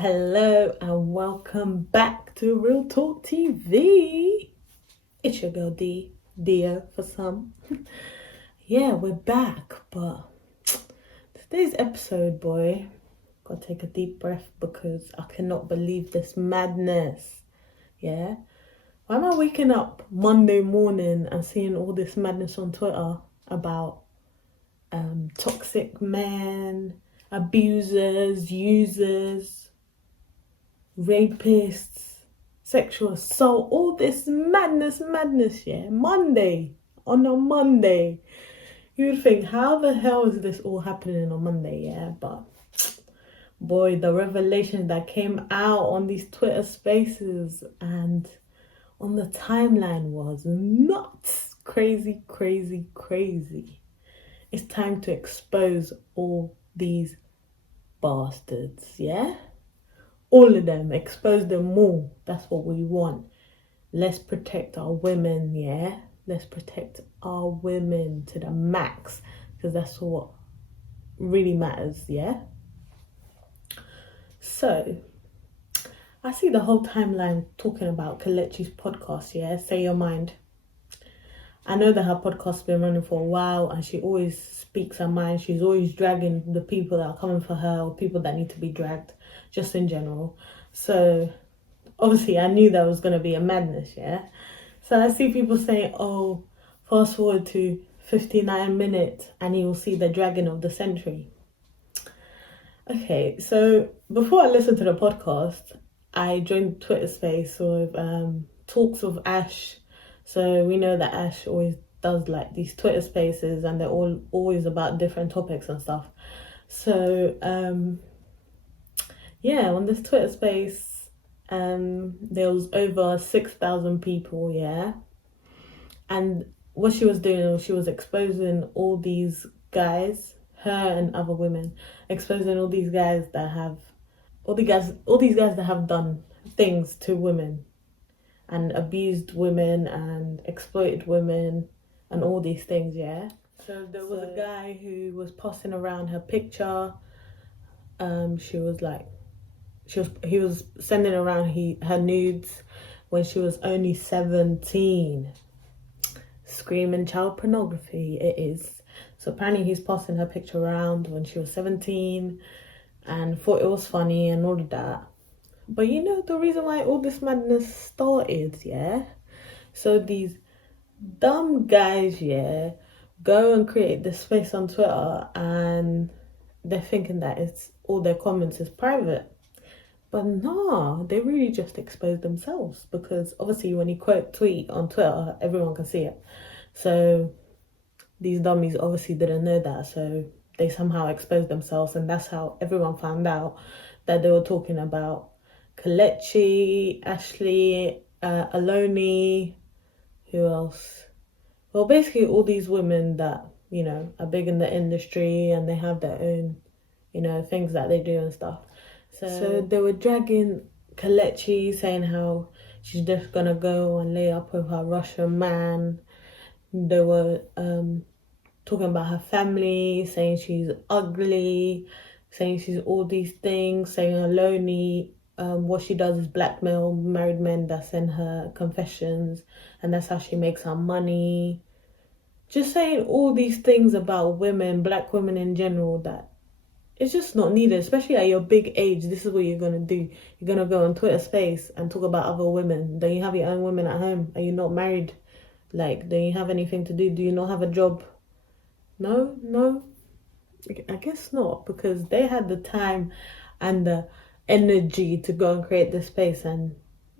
Hello and welcome back to Real Talk TV. It's your girl D, Dia for some. Yeah, we're back, but today's episode, boy, gotta take a deep breath because I cannot believe this madness. Yeah? Why am I waking up Monday morning and seeing all this madness on Twitter about toxic men, abusers, users, rapists, sexual assault, all this madness, yeah. On a Monday. You would think, how the hell is this all happening on Monday, yeah? But boy, the revelation that came out on these Twitter spaces and on the timeline was nuts. Crazy, crazy, crazy. It's time to expose all these bastards, yeah? All of them, expose them all. That's what we want. Let's protect our women, yeah? Let's protect our women to the max because that's what really matters, yeah? So, I see the whole timeline talking about Kelechi's podcast, yeah? Say Your Mind. I know that her podcast's been running for a while and she always speaks her mind. She's always dragging the people that are coming for her or people that need to be dragged, just in general. So, obviously, I knew that was going to be a madness, yeah? So I see people saying, oh, fast forward to 59 minutes and you'll see the dragon of the century. Okay, so before I listened to the podcast, I joined Twitter space with talks of Ash. So we know that Ash always does like these Twitter spaces and they're all always about different topics and stuff. So yeah, on this Twitter space, there was over 6,000 people, yeah. And what she was doing was she was exposing all these guys, her and other women, exposing all these guys that have all these guys that have done things to women and abused women and exploited women and all these things, yeah. So there was a guy who was posting around her picture. He was sending around her nudes when she was only 17. Screaming child pornography, it is. So apparently he's posting her picture around when she was 17 and thought it was funny and all of that. But you know the reason why all this madness started, yeah? So these dumb guys, yeah, go and create this space on Twitter and they're thinking that it's all their comments is private. But nah, they really just expose themselves because obviously when you quote tweet on Twitter, everyone can see it. So these dummies obviously didn't know that, so they somehow exposed themselves, and that's how everyone found out that they were talking about Kelechi, Ashley, Aloni, who else? Well, basically all these women that, you know, are big in the industry and they have their own, you know, things that they do and stuff. So they were dragging Kelechi, saying how she's just gonna go and lay up with her Russian man. They were talking about her family, saying she's ugly, saying she's all these things, saying Aloni, what she does is blackmail married men that send her confessions, and that's how she makes her money. Just saying all these things about women, black women in general, that it's just not needed, especially at your big age. This is what you're gonna do. You're gonna go on Twitter space and talk about other women. Don't you have your own women at home? Are you not married? Like, don't you have anything to do? Do you not have a job? No, I guess not, because they had the time and the energy to go and create this space and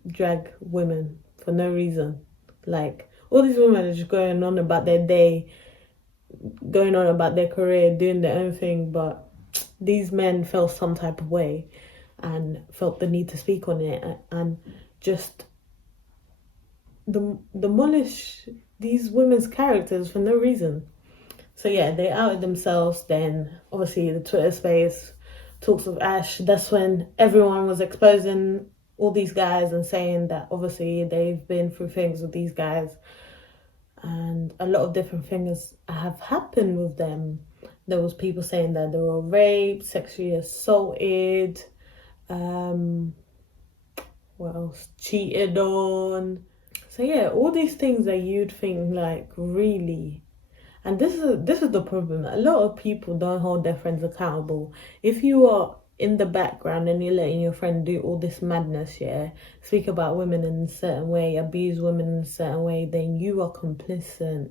drag women for no reason. Like, all these women are just going on about their day, going on about their career, doing their own thing, but these men felt some type of way and felt the need to speak on it and just demolish these women's characters for no reason. So yeah, they outed themselves. Then obviously the Twitter space talks of Ash. That's when everyone was exposing all these guys and saying that obviously they've been through things with these guys and a lot of different things have happened with them. There was people saying that they were raped, sexually assaulted, Um, what else? Cheated on. So yeah, all these things that you'd think like really, and this is the problem. A lot of people don't hold their friends accountable. If you are in the background and you're letting your friend do all this madness, yeah, speak about women in a certain way, abuse women in a certain way, then you are complicit.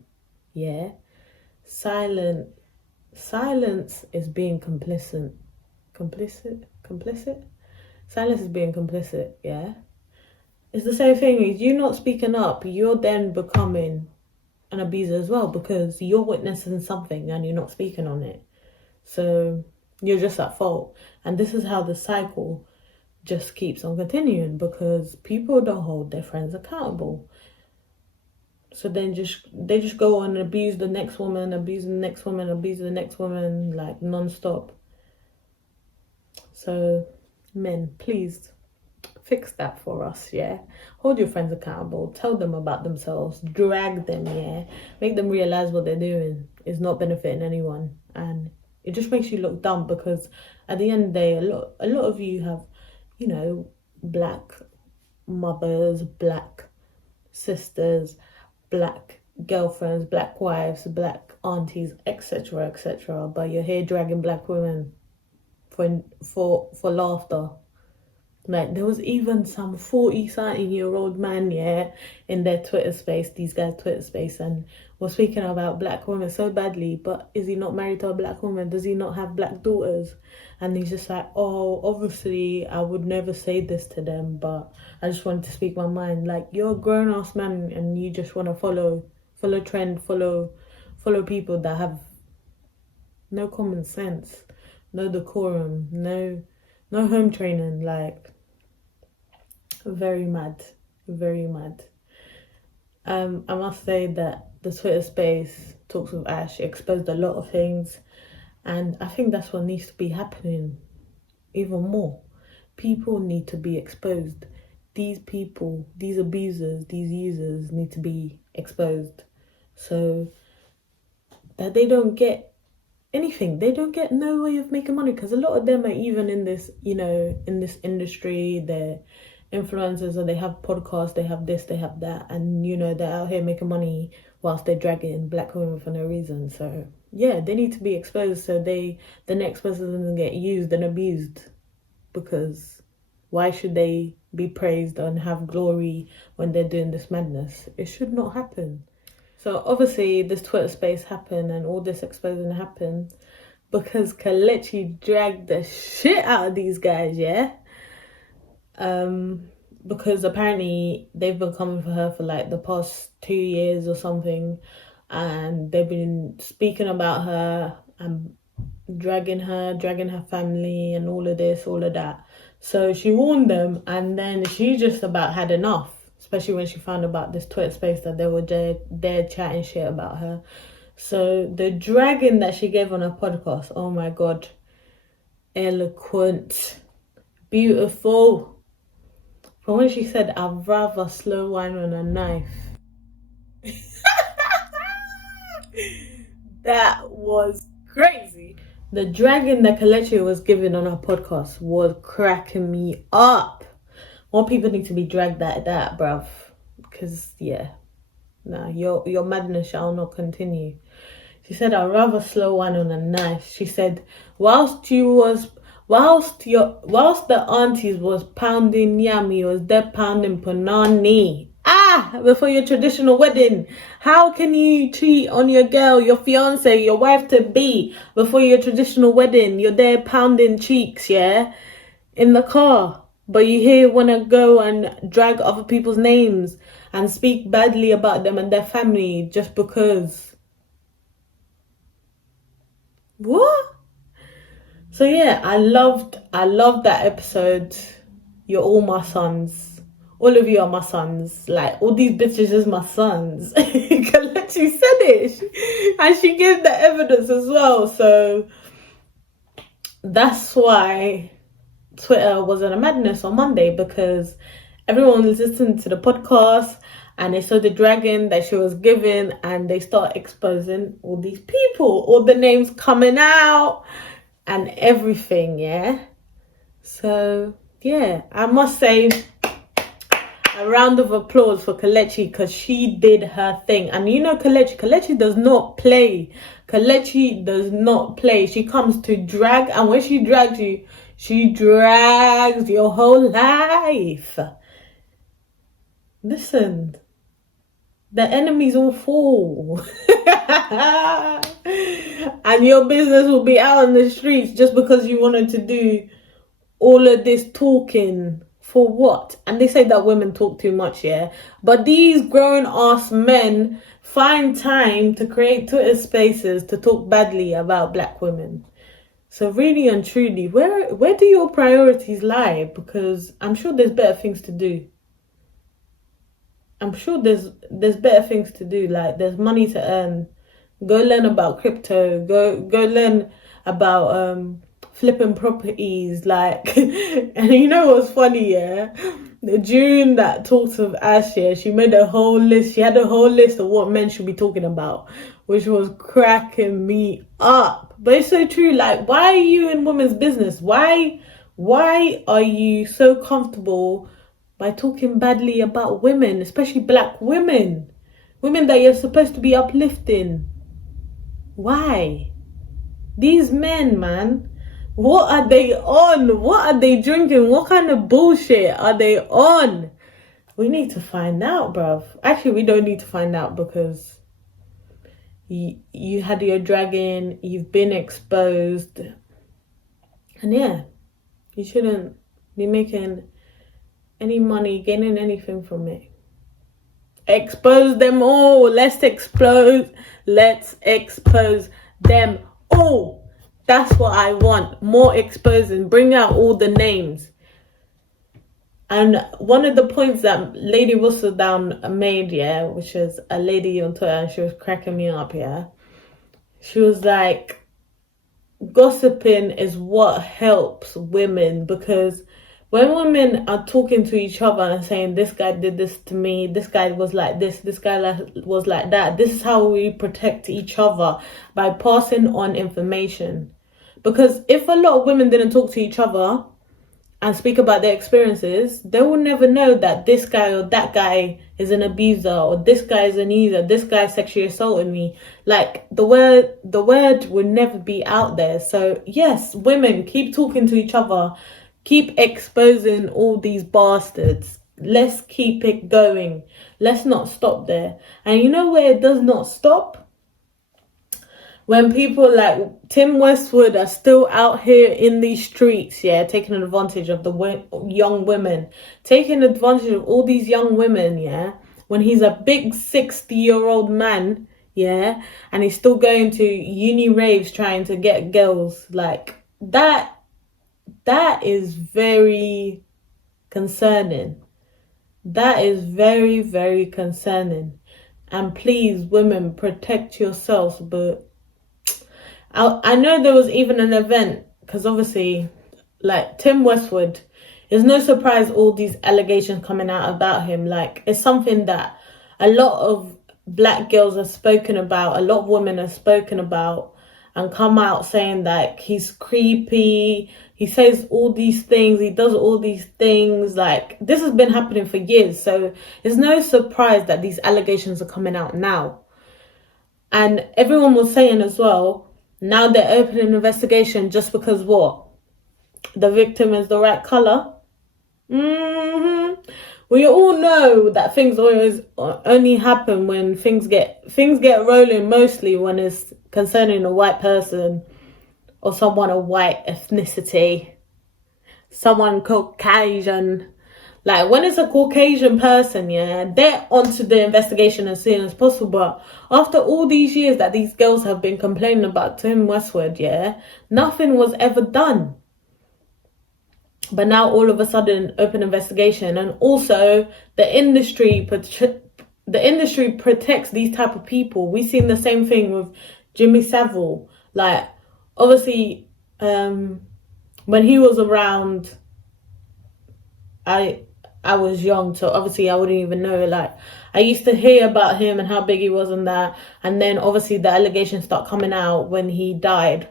Yeah, silent silence is being complicit. Complicit. Silence is being complicit. Yeah, it's the same thing as you not speaking up. You're then becoming an abuser as well because you're witnessing something and you're not speaking on it. So you're just at fault. And this is how the cycle just keeps on continuing because people don't hold their friends accountable. So then they just go on and abuse the next woman, abuse the next woman, abuse the next woman, like non-stop. So men, please fix that for us, yeah. Hold your friends accountable, tell them about themselves, drag them, yeah. Make them realize what they're doing is not benefiting anyone, and it just makes you look dumb because at the end of the day, a lot of you have, you know, black mothers, black sisters, black girlfriends, black wives, black aunties, etc., etc. But you're here dragging black women for laughter. Like there was even some 40-something-year-old man, yeah, in their Twitter space, these guys' Twitter space, and was speaking about black women so badly. But is he not married to a black woman? Does he not have black daughters? And he's just like, oh, obviously I would never say this to them, but I just wanted to speak my mind. Like you're a grown ass man, and you just want to follow trend, follow people that have no common sense, no decorum, no home training, like. Very mad, very mad. I must say that the Twitter space talks with Ash exposed a lot of things, and I think that's what needs to be happening even more. People need to be exposed. These people, these abusers, these users need to be exposed, so that they don't get anything. They don't get no way of making money because a lot of them are even in this, you know, in this industry. They're influencers or they have podcasts, they have this, they have that, and you know they're out here making money whilst they're dragging black women for no reason. So yeah, they need to be exposed so the next person doesn't get used and abused, because why should they be praised and have glory when they're doing this madness? It should not happen. So obviously this Twitter space happened and all this exposing happened because Kelechi dragged the shit out of these guys, yeah. Because apparently they've been coming for her for like the past 2 years or something, and they've been speaking about her and dragging her family and all of this, all of that. So she warned them, and then she just about had enough, especially when she found about this Twitter space that they were there chatting shit about her. So the dragging that she gave on her podcast, oh my god, eloquent, beautiful. But when she said, I'd rather slow wine on a knife, that was crazy. The dragging that Kelechi was giving on her podcast was cracking me up. More people need to be dragged like that, bruv. Because, yeah, nah, your madness shall not continue. She said, I'd rather slow wine on a knife. She said, whilst the aunties was pounding yam, you was there pounding panani. Before your traditional wedding. How can you cheat on your girl, your fiance, your wife to be before your traditional wedding? You're there pounding cheeks, yeah, in the car. But you here want to go and drag other people's names and speak badly about them and their family just because. What? So yeah, I loved that episode. You're all my sons. All of you are my sons. Like, all these bitches is my sons. Kelechi said it. And she gave the evidence as well. So that's why Twitter was in a madness on Monday, because everyone was listening to the podcast and they saw the dragon that she was given, and they start exposing all these people, all the names coming out and everything, yeah. So yeah, I must say a round of applause for Kelechi, because she did her thing. And you know Kelechi does not play. Kelechi does not play. She comes to drag, and when she drags you, she drags your whole life. Listen, the enemies will fall. And your business will be out on the streets just because you wanted to do all of this talking. For what? And they say that women talk too much, yeah? But these grown ass men find time to create Twitter spaces to talk badly about black women. So really and truly, where do your priorities lie? Because I'm sure there's better things to do. I'm sure there's better things to do. Like, there's money to earn. Go learn about crypto. Go learn about flipping properties. Like, and you know what's funny? Yeah, during that talks of Ash, yeah, she made a whole list. She had a whole list of what men should be talking about, which was cracking me up. But it's so true. Like, why are you in women's business? Why are you so comfortable by talking badly about women, especially black women? Women that you're supposed to be uplifting. Why? These men, man, what are they on? What are they drinking? What kind of bullshit are they on? We need to find out, bruv. Actually, we don't need to find out, because you had your dragging, you've been exposed. And yeah, you shouldn't be making any money, gaining anything from it. Expose them all. Let's expose them all. That's what I want. More exposing. Bring out all the names. And one of the points that Lady Whistledown made, yeah, which is a lady on Twitter, and she was cracking me up, yeah. She was like, gossiping is what helps women, because when women are talking to each other and saying, this guy did this to me, this guy was like this guy was like that, this is how we protect each other, by passing on information. Because if a lot of women didn't talk to each other and speak about their experiences, they will never know that this guy or that guy is an abuser, or this guy is an eater, this guy sexually assaulted me. Like, the word would never be out there. So yes, women, keep talking to each other. Keep exposing all these bastards. Let's keep it going. Let's not stop there. And you know where it does not stop? When people like Tim Westwood are still out here in these streets, yeah, taking advantage of the young women. Taking advantage of all these young women, yeah. When he's a big 60-year-old man, yeah, and he's still going to uni raves trying to get girls. Like, that is very concerning. That is very, very concerning. And please, women, protect yourselves. But I know there was even an event, because obviously, like, Tim Westwood, it's no surprise all these allegations coming out about him. Like, it's something that a lot of black girls have spoken about, a lot of women have spoken about, and come out saying that he's creepy, he says all these things, he does all these things. Like, this has been happening for years, so it's no surprise that these allegations are coming out now. And everyone was saying as well, now they're opening an investigation just because what? The victim is the right colour? We all know that things always only happen when things get rolling, mostly when it's concerning a white person or someone of white ethnicity, someone Caucasian. Like, when it's a Caucasian person, yeah, they're onto the investigation as soon as possible. But after all these years that these girls have been complaining about Tim Westwood, yeah, nothing was ever done. But now all of a sudden, open investigation. And also the industry protects these type of people. We've seen the same thing with Jimmy Savile. Like, obviously, when he was around, I was young, so obviously I wouldn't even know. Like, I used to hear about him and how big he was and that. And then obviously the allegations start coming out when he died.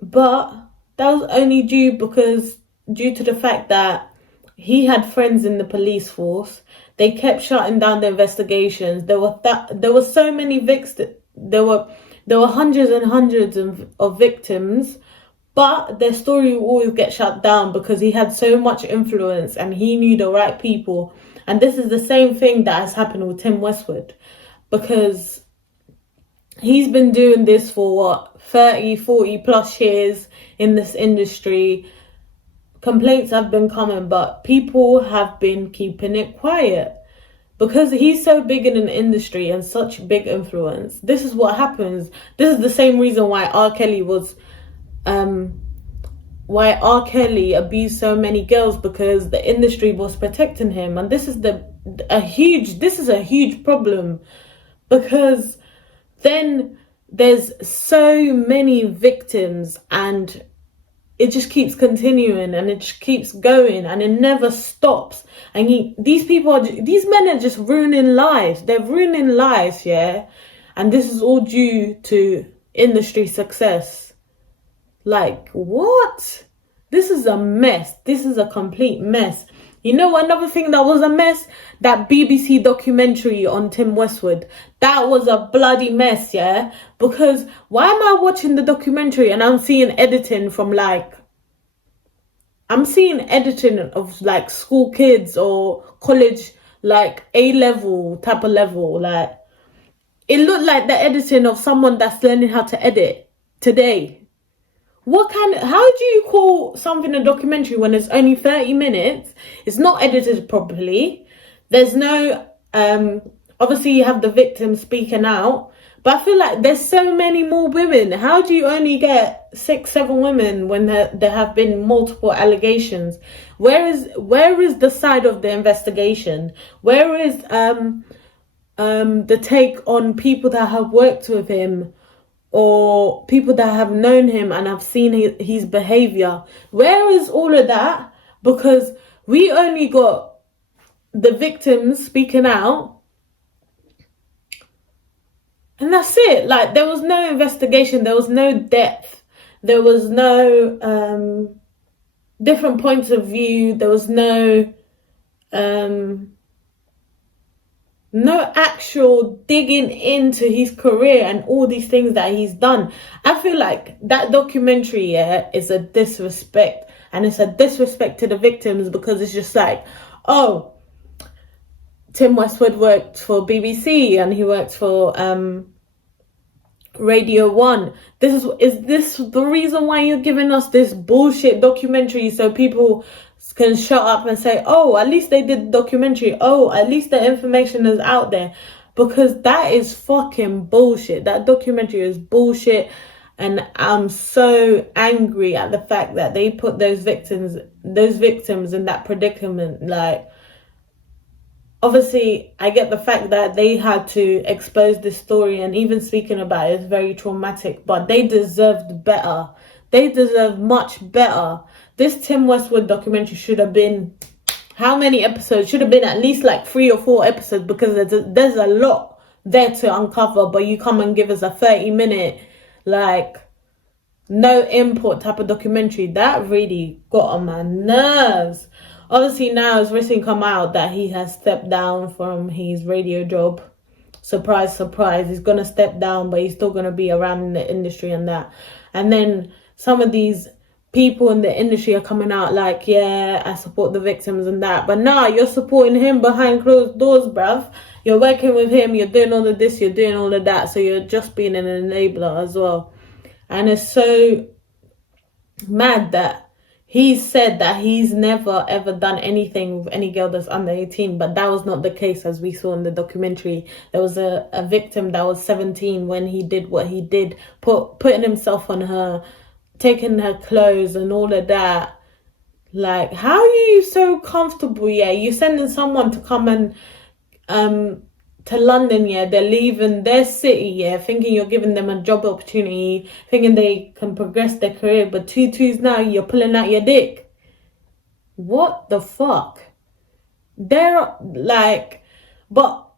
But that was only due because due to the fact that he had friends in the police force. They kept shutting down the investigations. There were so many victims. There were hundreds and hundreds of victims, but their story will always get shut down because he had so much influence and he knew the right people. And this is the same thing that has happened with Tim Westwood, because he's been doing this for what, 30, 40 plus years in this industry. Complaints have been coming, but people have been keeping it quiet because he's so big in an industry and such big influence. This is what happens. This is the same reason why R. Kelly abused so many girls, because the industry was protecting him. And this is a huge problem, because then there's so many victims and it just keeps continuing and it just keeps going and it never stops. And these men are just ruining lives. They're ruining lives, yeah? And this is all due to industry success. Like, what? This is a mess. This is a complete mess. You know, another thing that was a mess? That BBC documentary on Tim Westwood. That was a bloody mess, yeah? Because why am I watching the documentary and I'm seeing editing of like school kids or college, like A-level type of level. Like, it looked like the editing of someone that's learning how to edit today. How do you call something a documentary when it's only 30 minutes? It's not edited properly. There's no, obviously you have the victim speaking out, but I feel like there's so many more women. How do you only get 6, 7 women when there have been multiple allegations? Where is the side of the investigation? Where is the take on people that have worked with him or people that have known him and have seen his behavior? Where is all of that? Because we only got the victims speaking out, and that's it. Like, there was no investigation, there was no depth, there was no different points of view, there was no actual digging into his career and all these things that he's done. I feel like that documentary, is a disrespect, and it's a disrespect to the victims, because it's just like, oh, Tim Westwood worked for BBC and he worked for Radio 1. Is this the reason why you're giving us this bullshit documentary, so people can shut up and say, oh, at least they did the documentary, oh, at least the information is out there? Because that is fucking bullshit. That documentary is bullshit, and I'm so angry at the fact that they put those victims in that predicament. Like, obviously, I get the fact that they had to expose this story, and even speaking about it is very traumatic, but they deserved better. They deserve much better. This Tim Westwood documentary should have been, how many episodes? Should have been at least like 3 or 4 episodes, because there's a lot there to uncover, but you come and give us a 30-minute, like, no import type of documentary. That really got on my nerves. Obviously, now it's recently come out that he has stepped down from his radio job. Surprise, surprise. He's going to step down, but he's still going to be around in the industry and that. And then some of these people in the industry are coming out like, yeah, I support the victims and that. But nah, you're supporting him behind closed doors, bruv. You're working with him. You're doing all of this. You're doing all of that. So you're just being an enabler as well. And it's so mad that he said that he's never ever done anything with any girl that's under 18, but that was not the case, as we saw in the documentary. There was a victim that was 17 when he did what he did, putting himself on her, taking her clothes and all of that. Like, how are you so comfortable? Yeah, you're sending someone to come and to London, yeah, they're leaving their city, yeah, thinking you're giving them a job opportunity, thinking they can progress their career, but 2-2s now, you're pulling out your dick. What the fuck? They're like, but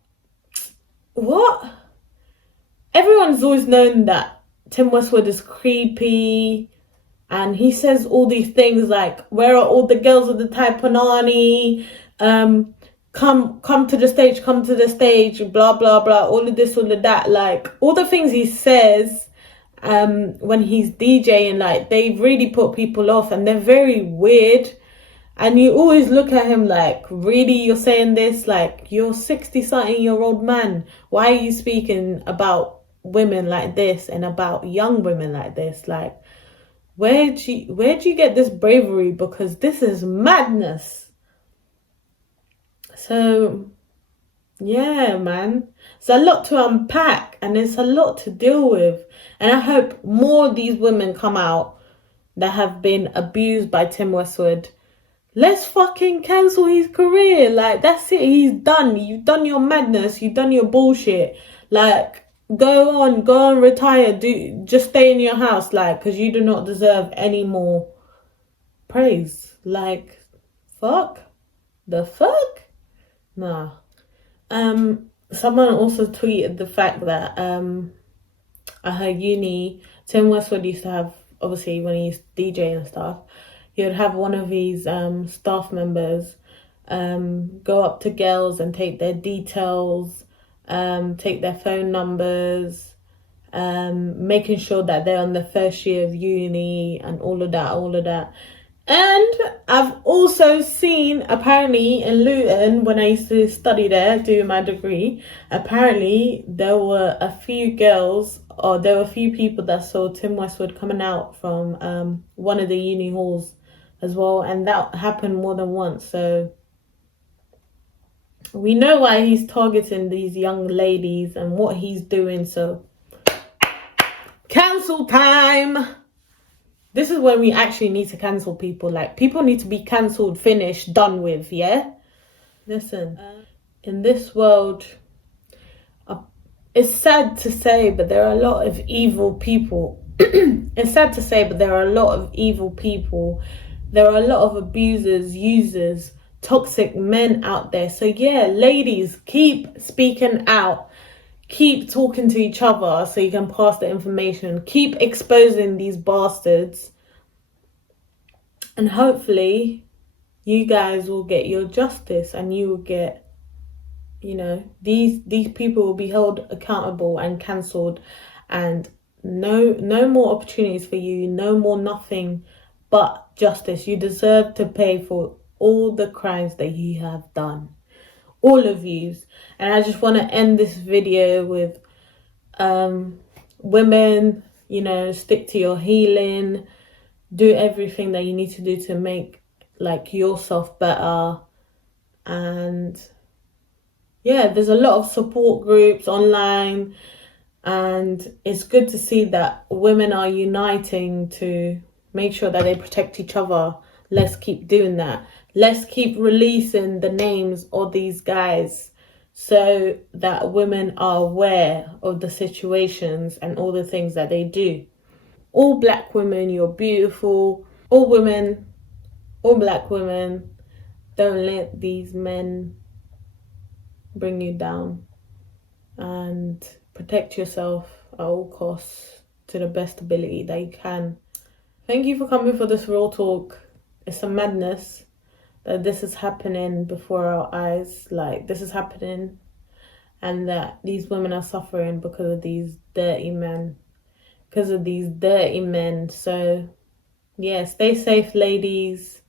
what? Everyone's always known that Tim Westwood is creepy And he says all these things like, where are all the girls of the Thai Panani? Come to the stage, come to the stage, blah, blah, blah, all of this, all of that. Like, all the things he says when he's DJing, like, they really put people off and they're very weird. And you always look at him like, really, you're saying this? Like, you're 60-something-year-old man. Why are you speaking about women like this and about young women like this? Like, where'd you get this bravery? Because this is madness. So, yeah, man. It's a lot to unpack and it's a lot to deal with. And I hope more of these women come out that have been abused by Tim Westwood. Let's fucking cancel his career. Like, that's it. He's done. You've done your madness. You've done your bullshit. Like, go on, retire. Just stay in your house. Like, because you do not deserve any more praise. Like, fuck. The fuck? Nah. Someone also tweeted the fact that at her uni, Tim Westwood used to have, obviously when he's DJing and stuff, he would have one of his staff members go up to girls and take their details, take their phone numbers, making sure that they're on the first year of uni and all of that. And I've also seen, apparently, in Luton, when I used to study there, doing my degree, apparently there were a few girls, or there were a few people that saw Tim Westwood coming out from one of the uni halls as well. And that happened more than once. So we know why he's targeting these young ladies and what he's doing. So, cancel time! This is when we actually need to cancel people. Like, people need to be cancelled, finished, done with, yeah? Listen, in this world, it's sad to say, but there are a lot of evil people. It's sad to say, but there are a lot of evil people. There are a lot of abusers, users, toxic men out there. So yeah, ladies, keep speaking out. Keep talking to each other so you can pass the information. Keep exposing these bastards. And hopefully you guys will get your justice and you will get, you know, these people will be held accountable and cancelled, and no more opportunities for you, no more nothing but justice. You deserve to pay for all the crimes that you have done. All of you. And I just want to end this video with women, you know, stick to your healing, do everything that you need to do to make like yourself better. And yeah, there's a lot of support groups online, and it's good to see that women are uniting to make sure that they protect each other. Let's keep doing that. Let's keep releasing the names of these guys so that women are aware of the situations and all the things that they do. All black women, you're beautiful. All women, all black women, don't let these men bring you down, and protect yourself at all costs to the best ability that you can. Thank you for coming for this real talk. It's a madness that this is happening before our eyes. Like, this is happening, and that these women are suffering because of these dirty men. So yeah, stay safe, ladies,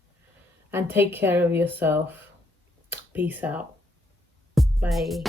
and take care of yourself. Peace out. Bye.